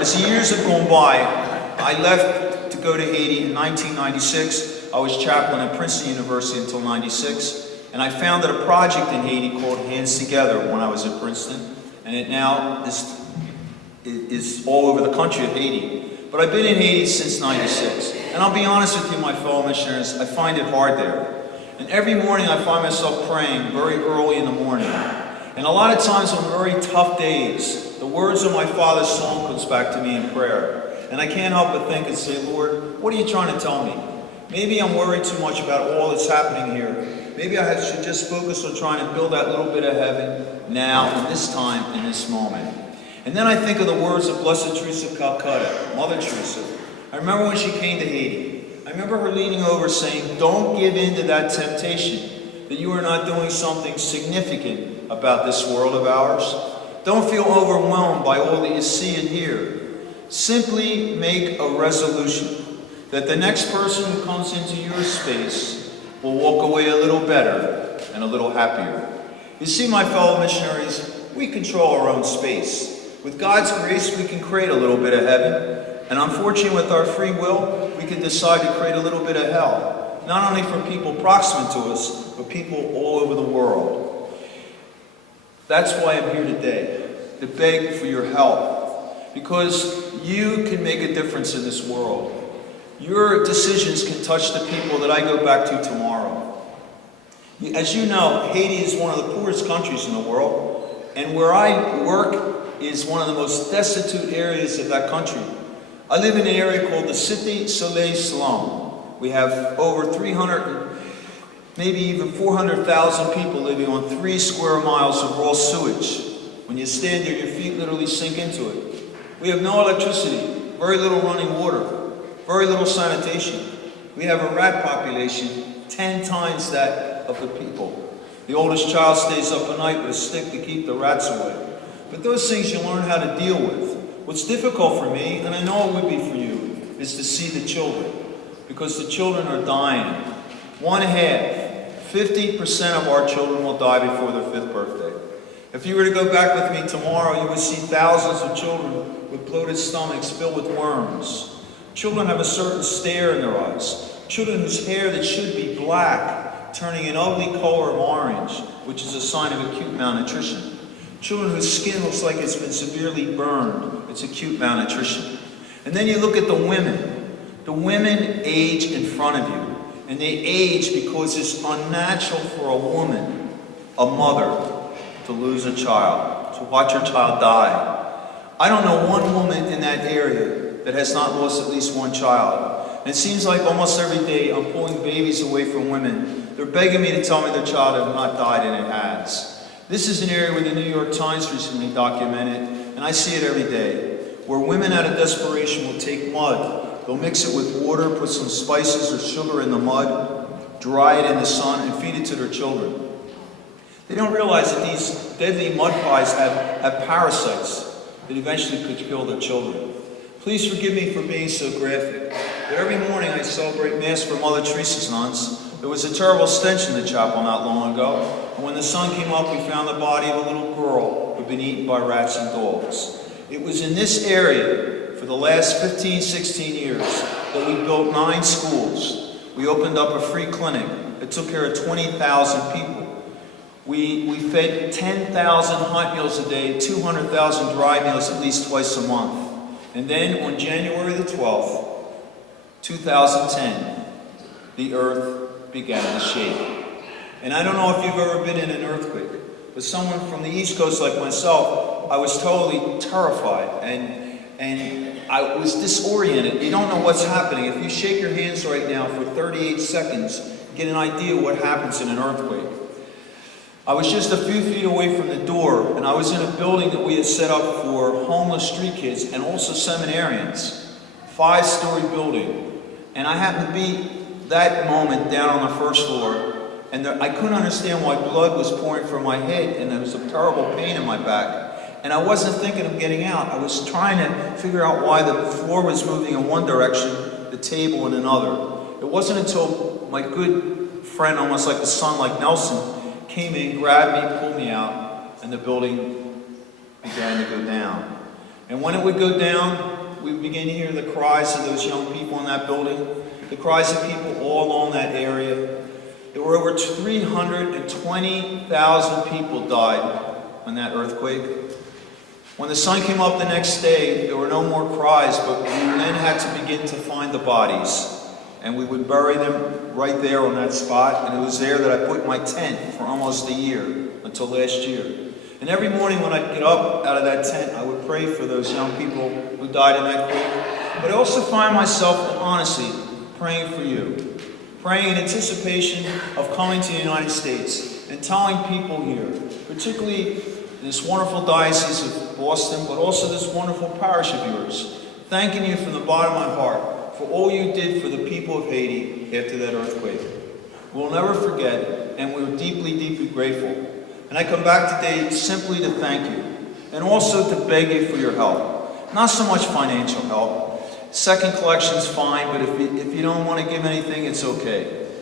As the years have gone by, I left to go to Haiti in 1996. I was chaplain at Princeton University until 96. And I founded a project in Haiti called Hands Together when I was at Princeton. And it now is all over the country of Haiti. But I've been in Haiti since 96. And I'll be honest with you, my fellow missionaries, I find it hard there. And every morning I find myself praying very early in the morning. And a lot of times on very tough days, the words of my father's song comes back to me in prayer. And I can't help but think and say, Lord, what are you trying to tell me? Maybe I'm worried too much about all that's happening here. Maybe I should just focus on trying to build that little bit of heaven now, in this time, in this moment. And then I think of the words of Blessed Teresa of Calcutta, Mother Teresa. I remember when she came to Haiti. I remember her leaning over saying, don't give in to that temptation that you are not doing something significant about this world of ours. Don't feel overwhelmed by all that you see and hear. Simply make a resolution that the next person who comes into your space will walk away a little better and a little happier. You see, my fellow missionaries, we control our own space. With God's grace, we can create a little bit of heaven. And unfortunately, with our free will, we can decide to create a little bit of hell. Not only for people proximate to us, but people all over the world. That's why I'm here today, to beg for your help. Because you can make a difference in this world. Your decisions can touch the people that I go back to tomorrow. As you know, Haiti is one of the poorest countries in the world. And where I work is one of the most destitute areas of that country. I live in an area called the Cité Soleil Slum. We have over 300, maybe even 400,000 people living on 3 square miles of raw sewage. When you stand there, your feet literally sink into it. We have no electricity, very little running water, very little sanitation. We have a rat population 10 times that of the people. The oldest child stays up at night with a stick to keep the rats away. But those things you learn how to deal with. What's difficult for me, and I know it would be for you, is to see the children. Because the children are dying. 50% of our children will die before their 5th birthday. If you were to go back with me tomorrow, you would see thousands of children with bloated stomachs filled with worms. Children have a certain stare in their eyes. Children whose hair that should be black, turning an ugly color of orange, which is a sign of acute malnutrition. Children whose skin looks like it's been severely burned. It's acute malnutrition. And then you look at the women. The women age in front of you. And they age because it's unnatural for a woman, a mother, to lose a child, to watch her child die. I don't know one woman in that area that has not lost at least one child. And it seems like almost every day I'm pulling babies away from women. They're begging me to tell me their child has not died, and it has. This is an area where the New York Times recently documented, and I see it every day, where women out of desperation will take mud. They'll mix it with water, put some spices or sugar in the mud, dry it in the sun, and feed it to their children. They don't realize that these deadly mud pies have parasites that eventually could kill their children. Please forgive me for being so graphic, but every morning I celebrate Mass for Mother Teresa's nuns. There was a terrible stench in the chapel not long ago, and when the sun came up, we found the body of a little girl who had been eaten by rats and dogs. It was in this area, for the last 15, 16 years, that we built 9 schools. We opened up a free clinic that took care of 20,000 people. We fed 10,000 hot meals a day, 200,000 dry meals at least twice a month. And then on January the 12th, 2010, the earth began to shake. And I don't know if you've ever been in an earthquake, but someone from the East Coast like myself, I was totally terrified and I was disoriented. You don't know what's happening. If you shake your hands right now for 38 seconds, you get an idea what happens in an earthquake. I was just a few feet away from the door, and I was in a building that we had set up for homeless street kids and also seminarians. 5-story building. And I happened to be that moment down on the 1st floor, and I couldn't understand why blood was pouring from my head, and there was a terrible pain in my back. And I wasn't thinking of getting out. I was trying to figure out why the floor was moving in one direction, the table in another. It wasn't until my good friend, almost like a son like Nelson, came in, grabbed me, pulled me out, and the building began to go down. And when it would go down, we would begin to hear the cries of those young people in that building, the cries of people all along that area. There were over 320,000 people died on that earthquake. When the sun came up the next day, there were no more cries, but we then had to begin to find the bodies. And we would bury them right there on that spot. And it was there that I put my tent for almost a year, until last year. And every morning when I'd get up out of that tent, I would pray for those young people who died in that quake. But I also find myself, honestly, praying for you. Praying in anticipation of coming to the United States and telling people here, particularly in this wonderful diocese of Boston, but also this wonderful parish of yours, thanking you from the bottom of my heart for all you did for the people of Haiti after that earthquake. We'll never forget, and we're deeply, deeply grateful. And I come back today simply to thank you, and also to beg you for your help. Not so much financial help. Second collection's fine, but if you don't want to give anything, it's okay.